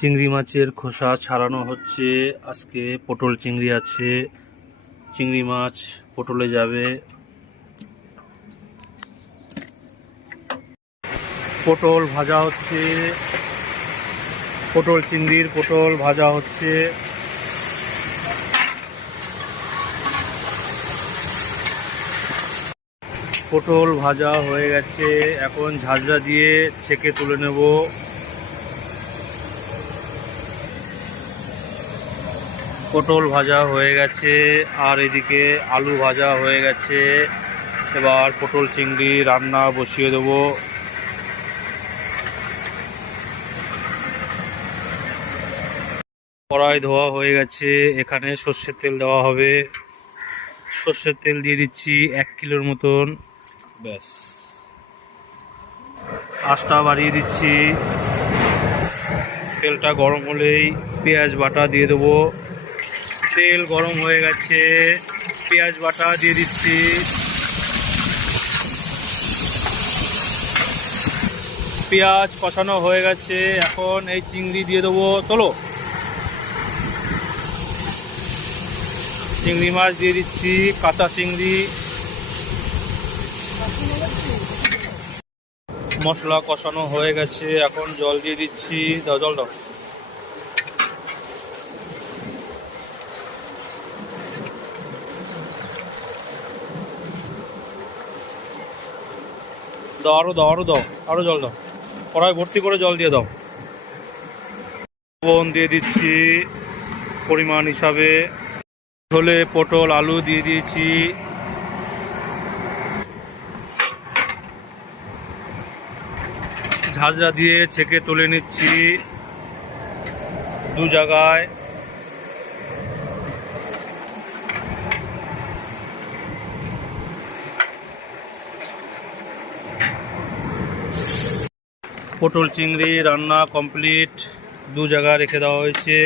চিংড়ি মাছের খোসা ছাড়ানো হচ্ছে। আজকে পটল চিংড়ি আছে। চিংড়ি মাছ পটলে যাবে। পটল ভাজা হচ্ছে। পটল চিংড়ির পটল ভাজা হচ্ছে। পটল ভাজা হয়ে গেছে। এখন ঝাঁঝরা দিয়ে ছেঁকে তুলে নেব। পটল ভাজা হয়ে গেছে, আর এদিকে আলু ভাজা হয়ে গেছে। এবার পটল চিংড়ি রান্না বসিয়ে দেবো। কড়াই ধোয়া হয়ে গেছে, এখানে সর্ষের তেল দেওয়া হবে। সর্ষের তেল দিয়ে দিচ্ছি এক কিলোর মতন। ব্যাস। আঁচটা বাড়িয়ে দিচ্ছি। তেলটা গরম হলেই পেঁয়াজ বাটা দিয়ে দেবো। তেল গরম হয়ে গেছে। পেঁয়াজ বাটা দিয়ে দিচ্ছি। পেঁয়াজ কষানো হয়ে গেছে। এখন এই চিংড়ি দিয়ে দেবো। তোলো। চিংড়ি মাছ দিয়ে দিচ্ছি, কাঁচা চিংড়ি। মশলা কষানো হয়ে গেছে। এখন জল দিয়ে দিচ্ছি। জল দাও। দাও, আরও দাও আরও দাও, আরও জল দাও। কড়াই ভর্তি করে জল দিয়ে দাও। লবণ দিয়ে দিচ্ছি, পরিমাণ হিসাবে। ঝোলে পটল, আলু দিয়ে দিয়েছি। ঝাঁঝরা দিয়ে ছেঁকে তুলে নিচ্ছি। দু জায়গায় পটল চিংড়ি রান্না কমপ্লিট। দু জায়গা রেখে দেওয়া হয়েছে।